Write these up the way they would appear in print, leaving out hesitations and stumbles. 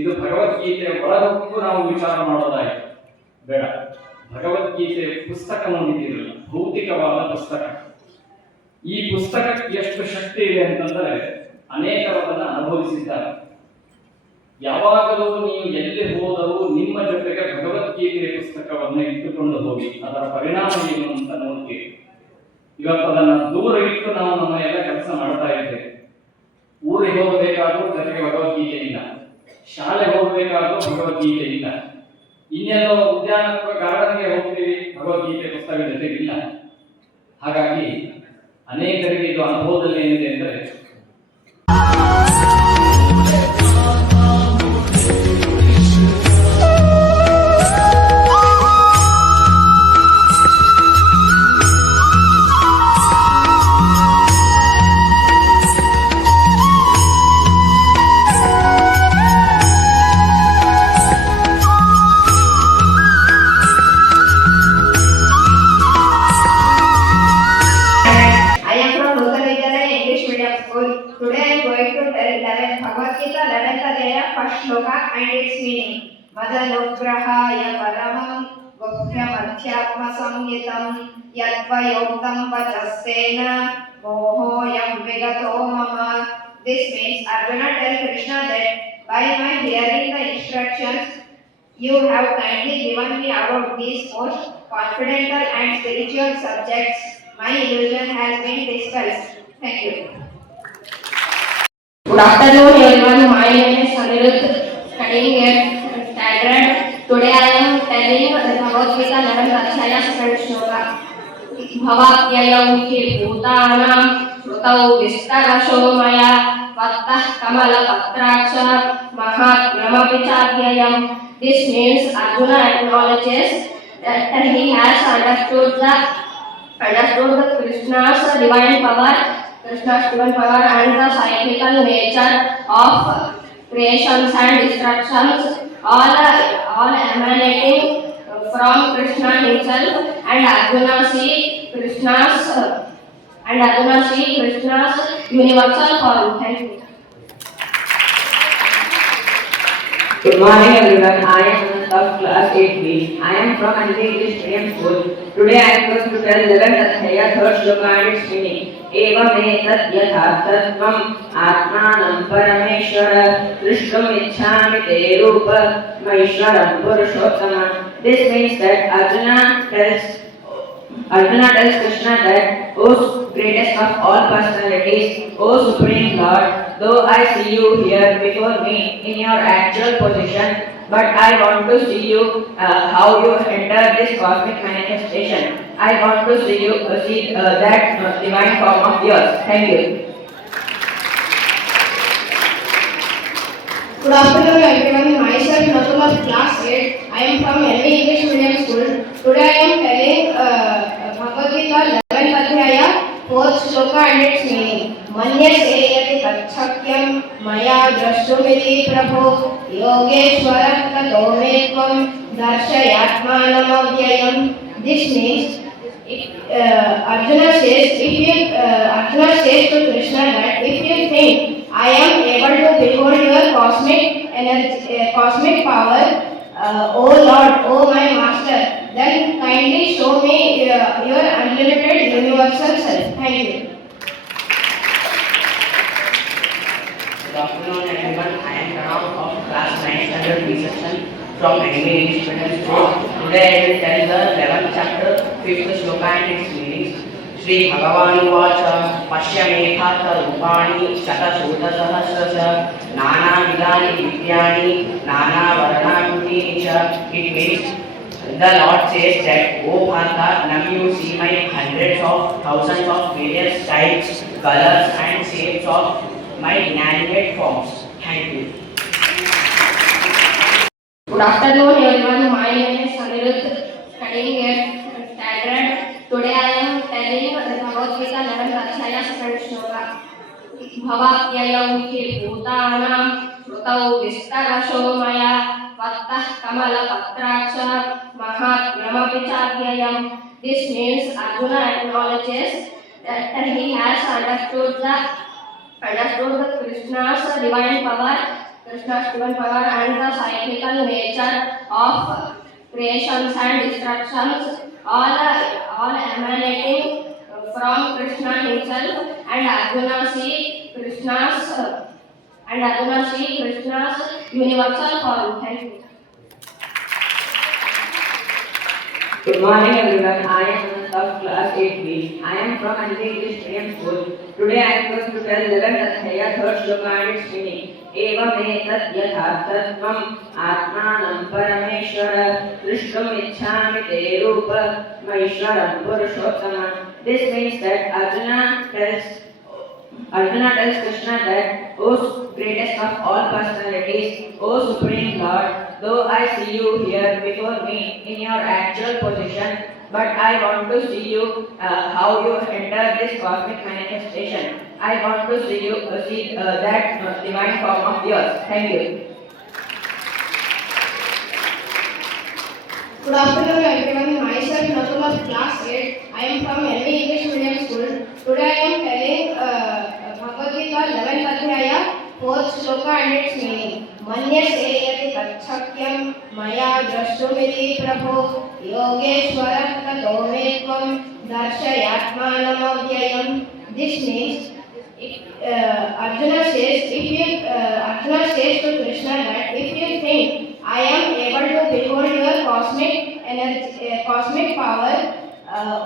ಇದು ಭಗವದ್ಗೀತೆಯ ಒಳಗೂ ನಾವು ವಿಚಾರ ಮಾಡೋದಾಯಿತು. ಬೇಡ, ಭಗವದ್ಗೀತೆ ಪುಸ್ತಕ ನೋಡಿದ್ದೀರಲ್ಲ, ಭೌತಿಕವಾದ ಪುಸ್ತಕ. ಈ ಪುಸ್ತಕಕ್ಕೆ ಎಷ್ಟು ಶಕ್ತಿ ಇದೆ ಅಂತಂದ್ರೆ ಅನೇಕರನ್ನ ಅನುಭವಿಸಿದ್ದಾರೆ. ಯಾವಾಗಲೂ ನೀವು ಎಲ್ಲಿ ಹೋದರೂ ನಿಮ್ಮ ಜೊತೆಗೆ ಭಗವದ್ಗೀತೆಯ ಪುಸ್ತಕವನ್ನು ಇಟ್ಟುಕೊಂಡು ಹೋಗಿ ಅದರ ಪರಿಣಾಮ ಏನು ಅಂತ ನೋಡ್ತೀವಿ. ಇವತ್ತು ಅದನ್ನ ದೂರ ಇಟ್ಟು ನಾವು ನಮ್ಮ ಎಲ್ಲ ಕೆಲಸ ಮಾಡ್ತಾ ಇದ್ದೇವೆ. ಊರಿಗೆ ಹೋಗಬೇಕಾದ್ರೂ ಜೊತೆಗೆ ಭಗವದ್ಗೀತೆ ಇಲ್ಲ, ಶಾಲೆಗೆ ಹೋಗಬೇಕಾದ್ರೂ ಭಗವದ್ಗೀತೆ ಇಲ್ಲ, ಇನ್ನೆಲ್ಲೋ ಉದ್ಯಾನ ಗಾರ್ಡನ್ಗೆ ಹೋಗ್ತೀವಿ, ಭಗವದ್ಗೀತೆ ಪುಸ್ತಕ ಜೊತೆಗಿಲ್ಲ. ಹಾಗಾಗಿ ಅನೇಕರಿಗೆ ಇದು ಅನುಭವದಲ್ಲಿ ಏನಿದೆ ಅಂದರೆ Today I am going to tell 11th Bhagavad Gita 11th Adhyaya first shloka and its meaning. Madanugrahaya paramam guhyam adhyatma samhitam yatvayoktam vachasena mohoyam vigato mama. This means Arjuna tells Krishna that by my hearing the instructions you have kindly given me about these most confidential and spiritual subjects, my illusion has been dispelled. Thank you. Good afternoon everyone, my name is Anirudh, studying at Standard. Today I am telling the Bhagavad Gita 11th Adhyaya second shloka. Bhavatyayam hi bhutanam shrutau vistarasho maya vattah kamala patraksha mahatmyamapi chadyayam. This means Arjuna acknowledges that he has understood the Krishna's divine power and the cyclical nature of creations and destructions, all emanating from Krishna himself, and Arjuna see Krishna's universal form. Thank you. Good morning everyone, I am of class 8B. I am from Anjali English Medium School. Today I am going to tell 11th Adhyaya third shloka and its meaning. Evam etat yathartatvam atmanam parameshwar drishtum ichchami te rupa maishwaram purushottama. This means that Arjuna tells Krishna that, O greatest of all personalities, O Supreme Lord, though I see you here before me in your actual position, but I want to see you how you enter this cosmic manifestation. I want to see you see that divine form of yours. Thank you. Good afternoon everyone, myself Natul of class 8. I am from Anjali English Medium School. Today I am telling Bhagavad Gita 11th Adhyaya 4th shloka and its meaning. Manyase yati tatshakyam maya drashtumiti prabho yogeshwarah tato me tvam darshayatmanam avyayam. This means Arjuna says to Krishna that if you think I am able to behold your cosmic energy, cosmic power, O Lord, O my Master, then kindly show me your unlimited universal self. Thank you. Good afternoon everyone, I am Pranav of class 9 standard B section from Anjali English Medium School. Today I will tell the 11th chapter 5th shloka and its meanings. Shri Bhagavan Vacha Pashyamekhatha Rupani Shatashutasahasrasa Nana Vidani Vidyani Nana Varanakrutini cha. It means The Lord says that, O Bharata, now you see my hundreds of thousands of various types, colors and shapes of my inanimate forms. Thank you. Good afternoon, everyone. My name is Anirudh, studying at Standard. Today I am telling the Bhagavad Gita 11th Adhyaya, 2nd Shloka. भवाप्ययं हि भूतानां श्रुतौ विस्तरशो मया वक्तः कमलपत्राक्ष महात्म्यमपि चाव्ययम्. This means Arjuna acknowledges that he has understood the Krishna's divine power and the cyclical nature of creations and destructions, all emanating from Krishna himself, and Arjuna see Krishna's universal form. Thank you. Good morning everyone. I am Anant of class 8B. I am from Anjali English Medium School. Today I am going to tell 11th Adhyaya, 3rd Shloka and its meaning. Evam etat yatharthatvam atmanam parameshwar drishtum ichchami te rupa maishwaram purushottama. This means that Arjuna tells Krishna that, O greatest of all personalities, O Supreme Lord, though I see you here before me in your actual position, but I want to see you how you enter this cosmic manifestation. I want to see that divine form of yours. Thank you. Good afternoon, everyone. Myself, Natul of class 8. I am from LV English Medium School. Today I am telling Bhagavad Gita 11th Adhyaya, 4th Shloka and its meaning. Manyase yati tatshakyam maya drashtumiti prabho yogeshwarah tato me tvam darshayatmanam avyayam. This means Arjuna says to Krishna that if you think I am able to behold your cosmic power,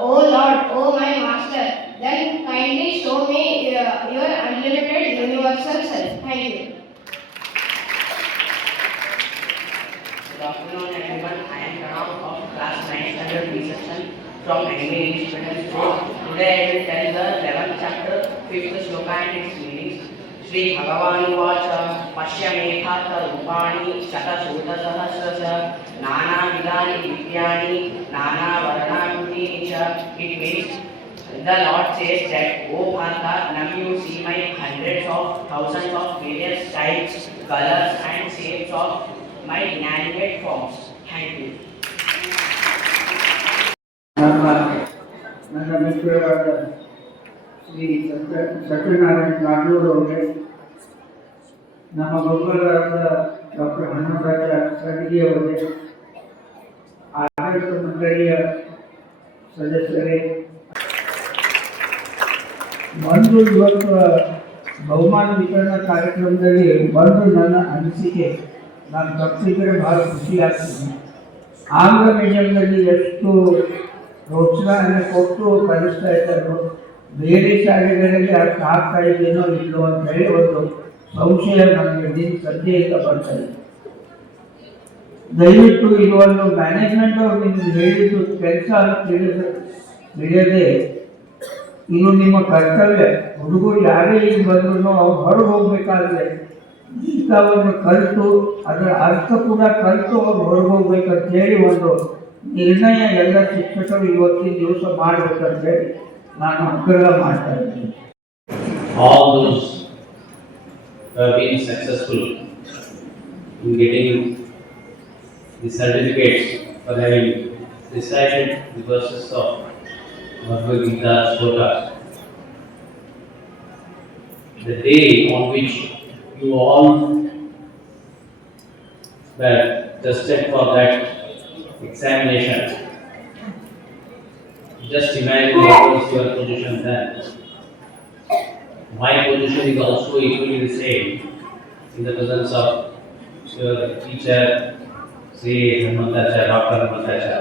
O Lord, O my Master, then kindly show me your unlimited universal self. Thank you. Good afternoon everyone. I am Pranav of class 9 standard B section from Anime English Medium School. Today I will tell the 11th chapter, 5th Shloka and its meanings. Shri Bhagavan Vacha Pashyamekhatha Rupani Shatashutasahasrasa Nana Vidani Vidyani Nana Varnakutini Cha. It means the Lord says that, O Bharata, now you see my hundreds of thousands of various types, colors and shapes of my inanimate forms. Thank you. ನನ್ನ ಮಿತ್ರರಾದ ಶ್ರೀ ಸತ್ಯನಾರಾಯಣ ಕಾಂಡೂರು ಅವರೇ, ನಮ್ಮ ಗುರುಗಳಾದ doctor ಹನುಮರಾಜ ಸಡಿಗೆಯವರೇ, ಆಡಳಿತ ಮಂಡಳಿಯ ಸದಸ್ಯರೇ, ಬಂದು ಇವತ್ತು ಬಹುಮಾನ ವಿತರಣಾ ಕಾರ್ಯಕ್ರಮದಲ್ಲಿ ಬಂದು ನನ್ನ ಅನಿಸಿಕೆ ನಾನು ತಪ್ಪಿಸಿದರೆ ಭಾಳ ಖುಷಿ ಆಗ್ತೀನಿ. ಆಂಗ್ಲ ಮೀಡಿಯಂನಲ್ಲಿ ಎಷ್ಟು ಪ್ರೋತ್ಸಾಹ ಕೊಟ್ಟು ಕಲಿಸ್ತಾ ಇದ್ದಾರೋ ಬೇರೆ ಶಾಲೆಗಳಲ್ಲಿ ಅಷ್ಟು ಆಗ್ತಾ ಇದೆಯೋ ಇಲ್ಲೋ ಅಂತ ಹೇಳಿ ಒಂದು ಸಂಶಯ ನನಗೆ ಸದ್ಯದಿಂದ ಬರ್ತಾ ಇದೆ. ದಯವಿಟ್ಟು ಇದು ಒಂದು ಮ್ಯಾನೇಜ್ಮೆಂಟ್ ಅವರು ನಿಮ್ಗೆ ಹೇಳಿದ್ದು ಕೆಲಸ ತಿಳಿಯದೆ ಇದು ನಿಮ್ಮ ಕರ್ತವ್ಯ. ಹುಡುಗರು ಯಾರೇ ಈಗ ಬಂದ್ರು ಅವ್ರು ಹೊರಗೆ ಹೋಗ್ಬೇಕಾದ್ರೆ ಗೀತಾವನ್ನು ಕಲಿತು ಅದರ ಅರ್ಥ ಕೂಡ ಕಲಿತು ಅವ್ರು ಹೊರಗೆ ಹೋಗ್ಬೇಕಂತ ಹೇಳಿ ಒಂದು ನಿರ್ಣಯ ಎಲ್ಲ ಶಿಕ್ಷಕರು ಇವತ್ತಿನ ದಿವಸ ಮಾಡಬೇಕಂತ ಹೇಳಿ ನಾನು ಆಗ್ರಹ ಮಾಡ್ತಾ ಇದ್ದೀನಿ. All those who have been successful in getting the certificates for having recited the verses of Bhagavad Gita Shlokas, the day on which you all were tested for that examination, just imagine what was your position then. My position is also equally the same in the presence of your teacher, Sri Dr. Hanumantacha.